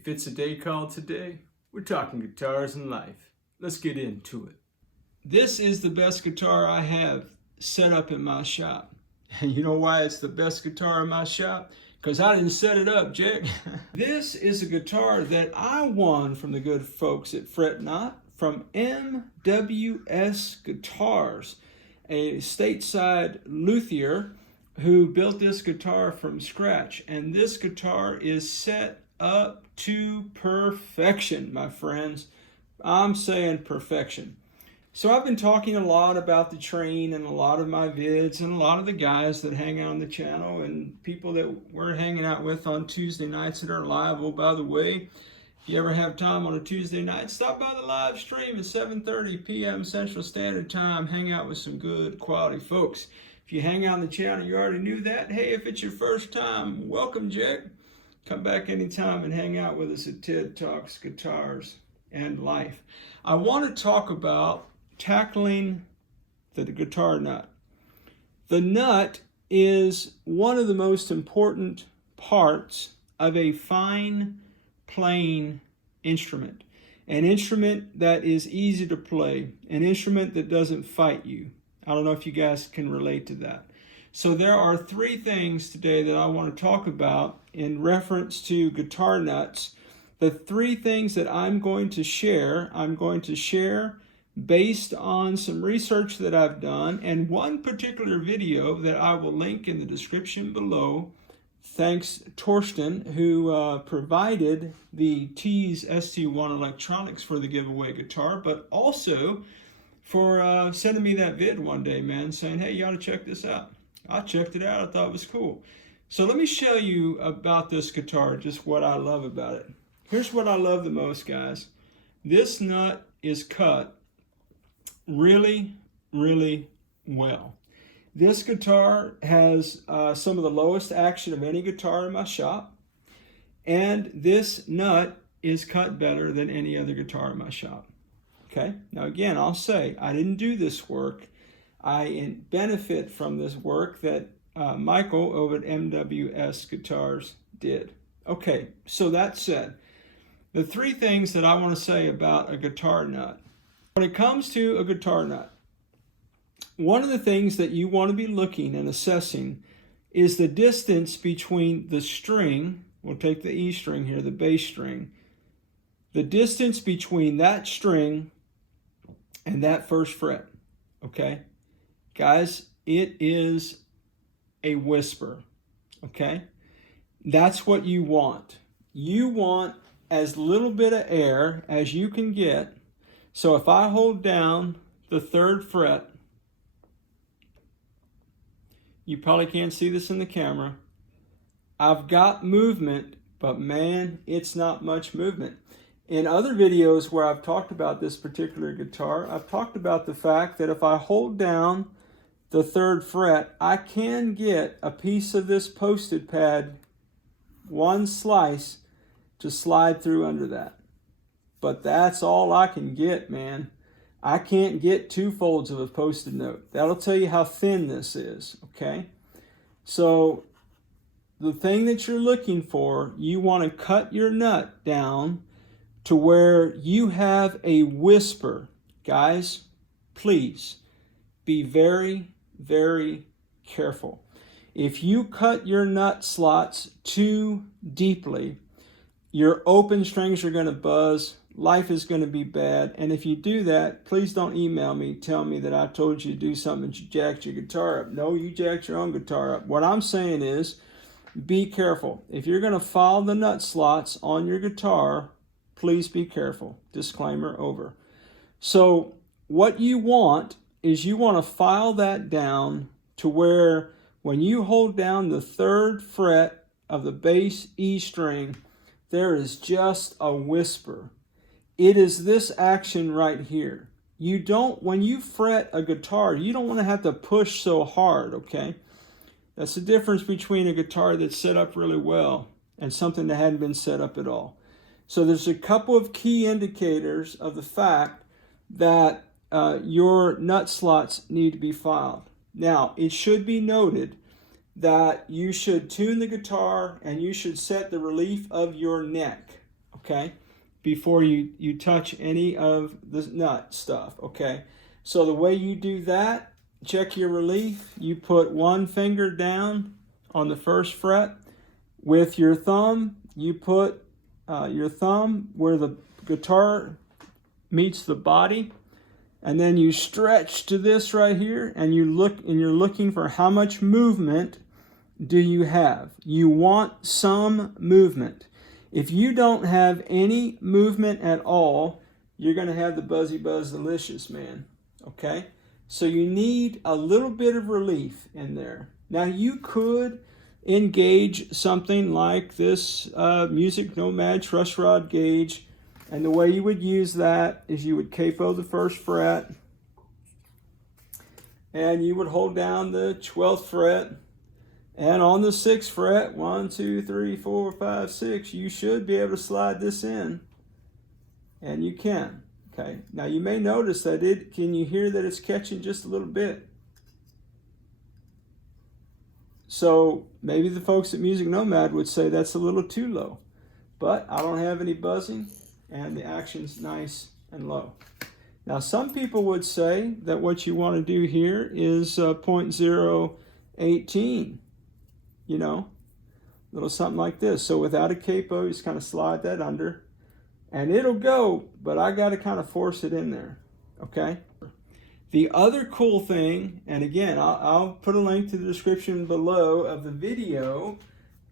If it's a day called today, we're talking guitars and life. Let's get into it. This is the best guitar I have set up in my shop. And you know why it's the best guitar in my shop? Because I didn't set it up, Jack. This is a guitar that I won from the good folks at Fret Not from MWS Guitars, a stateside luthier who built this guitar from scratch. And this guitar is set up to perfection, my friends. I'm saying perfection. So I've been talking a lot about the train and a lot of my vids and a lot of the guys that hang out on the channel and people that we're hanging out with on Tuesday nights that are live. Oh, by the way, if you ever have time on a Tuesday night, stop by the live stream at 7:30 p.m. Central Standard Time. Hang out with some good quality folks. If you hang out on the channel, you already knew that. Hey, if it's your first time, welcome, Jack. Come back anytime and hang out with us at TED Talks, Guitars, and Life. I want to talk about tackling the guitar nut. The nut is one of the most important parts of a fine playing instrument. An instrument that is easy to play, an instrument that doesn't fight you. I don't know if you guys can relate to that. So there are three things today that I want to talk about in reference to guitar nuts. The three things that I'm going to share based on some research that I've done and one particular video that I will link in the description below. Thanks Torsten, who provided the Tease ST1 electronics for the giveaway guitar, but also for sending me that vid one day, man, saying, hey, you ought to check this out. I checked it out. I thought it was cool. So let me show you about this guitar, just what I love about it. Here's what I love the most, guys. This nut is cut really, really well. This guitar has some of the lowest action of any guitar in my shop. And this nut is cut better than any other guitar in my shop. Okay, now again, I'll say I didn't do this work. I benefit from this work that Michael over at MWS Guitars did. Okay, so that said, the three things that I want to say about a guitar nut. When it comes to a guitar nut, one of the things that you want to be looking and assessing is the distance between the string. We'll take the E string here, the bass string. The distance between that string and that first fret, okay? Guys, it is a whisper, okay? That's what you want. You want as little bit of air as you can get. So if I hold down the third fret, you probably can't see this in the camera. I've got movement, but man, it's not much movement. In other videos where I've talked about this particular guitar, I've talked about the fact that if I hold down the third fret, I can get a piece of this posted pad, one slice, to slide through under that. But that's all I can get, man. I can't get two folds of a posted note. That'll tell you how thin this is, okay? So the thing that you're looking for, you want to cut your nut down to where you have a whisper. Guys, please be very, very careful. If you cut your nut slots too deeply, your open strings are going to buzz. Life is going to be bad. And if you do that, please don't email me, tell me that I told you to do something and you jacked your guitar up. No, you jacked your own guitar up. What I'm saying is, be careful. If you're going to file the nut slots on your guitar, please be careful. Disclaimer over. So what you want is you want to file that down to where when you hold down the third fret of the bass E string, there is just a whisper. It is this action right here. You don't, when you fret a guitar, you don't want to have to push so hard, okay? That's the difference between a guitar that's set up really well and something that hadn't been set up at all. So there's a couple of key indicators of the fact that your nut slots need to be filed. Now, it should be noted that you should tune the guitar and you should set the relief of your neck, okay, before you touch any of the nut stuff, okay? So the way you do that, check your relief. You put one finger down on the first fret. With your thumb, you put your thumb where the guitar meets the body, and then you stretch to this right here, and you're looking for how much movement do you have. You want some movement. If you don't have any movement at all, you're going to have the buzzy buzz delicious, man. Okay? So you need a little bit of relief in there. Now you could engage something like this Music Nomad truss rod gauge, and the way you would use that is you would capo the first fret, and you would hold down the 12th fret, and on the 6th fret, 1, 2, 3, 4, 5, 6, you should be able to slide this in, and you can. Okay, now you may notice that can you hear that it's catching just a little bit? So maybe the folks at Music Nomad would say that's a little too low, but I don't have any buzzing and the action's nice and low. Now some people would say that what you want to do here is 0.018, you know, a little something like this. So without a capo, you just kind of slide that under and it'll go, but I got to kind of force it in there, okay? The other cool thing, and again, I'll put a link to the description below of the video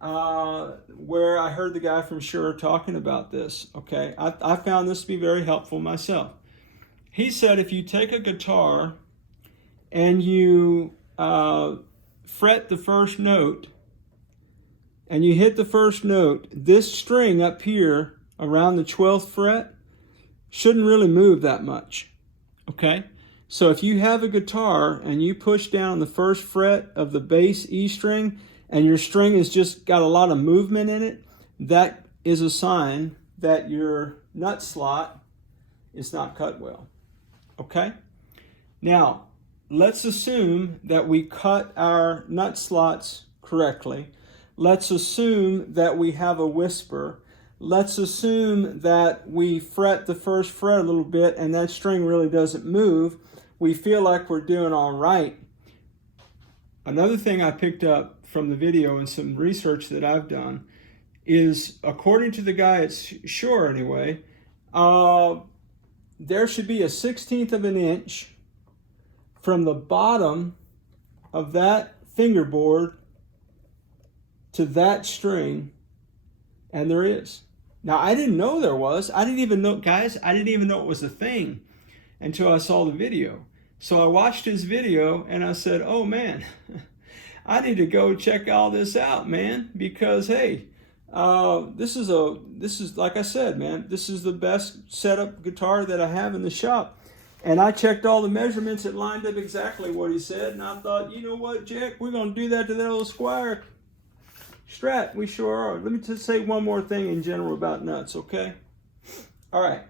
where I heard the guy from Suhr talking about this, okay? I found this to be very helpful myself. He said if you take a guitar and you fret the first note and you hit the first note, this string up here around the 12th fret shouldn't really move that much, okay? So if you have a guitar and you push down the first fret of the bass E string and your string has just got a lot of movement in it, that is a sign that your nut slot is not cut well. Okay? Now, let's assume that we cut our nut slots correctly. Let's assume that we have a whisper. Let's assume that we fret the first fret a little bit and that string really doesn't move. We feel like we're doing all right. Another thing I picked up from the video and some research that I've done is, according to the guy at Suhr anyway, there should be a 1/16 of an inch from the bottom of that fingerboard to that string, and there is. Now, I didn't know there was. I didn't even know, guys, I didn't even know it was a thing until I saw the video. So I watched his video and I said, oh man, I need to go check all this out, man, because hey, this is like I said, man, this is the best setup guitar that I have in the shop. And I checked all the measurements. It lined up exactly what he said. And I thought, you know what, Jack, we're going to do that to that old Squire Strat. We sure are. Let me just say one more thing in general about nuts, okay? All right.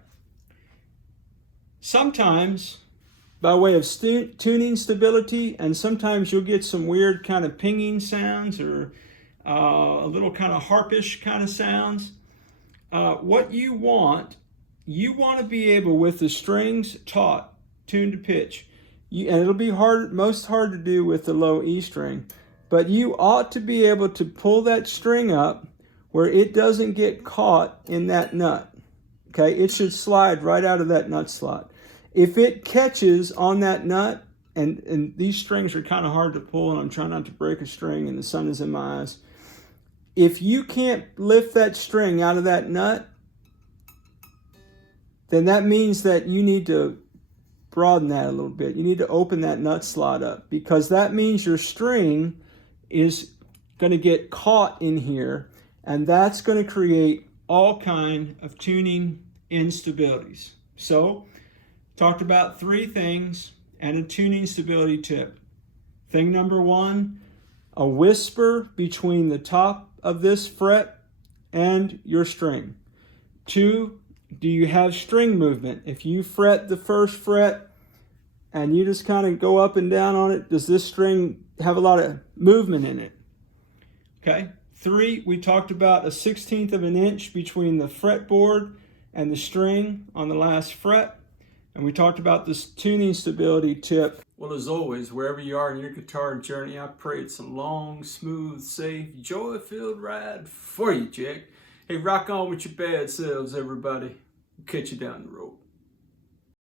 Sometimes, by way of tuning stability, and sometimes you'll get some weird kind of pinging sounds or a little kind of harpish kind of sounds. What you want to be able, with the strings taut, tuned to pitch, and it'll be most hard to do with the low E string, but you ought to be able to pull that string up where it doesn't get caught in that nut. Okay, it should slide right out of that nut slot. If it catches on that nut, and these strings are kind of hard to pull, and I'm trying not to break a string, and the sun is in my eyes. If you can't lift that string out of that nut, then that means that you need to broaden that a little bit. You need to open that nut slot up, because that means your string is going to get caught in here, and that's going to create all kind of tuning instabilities. So, talked about 3 things and a tuning stability tip. Thing number 1, a whisper between the top of this fret and your string. 2, do you have string movement? If you fret the first fret and you just kind of go up and down on it, does this string have a lot of movement in it? Okay. 3, we talked about a 1/16 of an inch between the fretboard and the string on the last fret. And we talked about this tuning stability tip. Well, as always, wherever you are in your guitar journey, I pray it's a long, smooth, safe, joy-filled ride for you, Jack. Hey, rock on with your bad selves, everybody. Catch you down the road.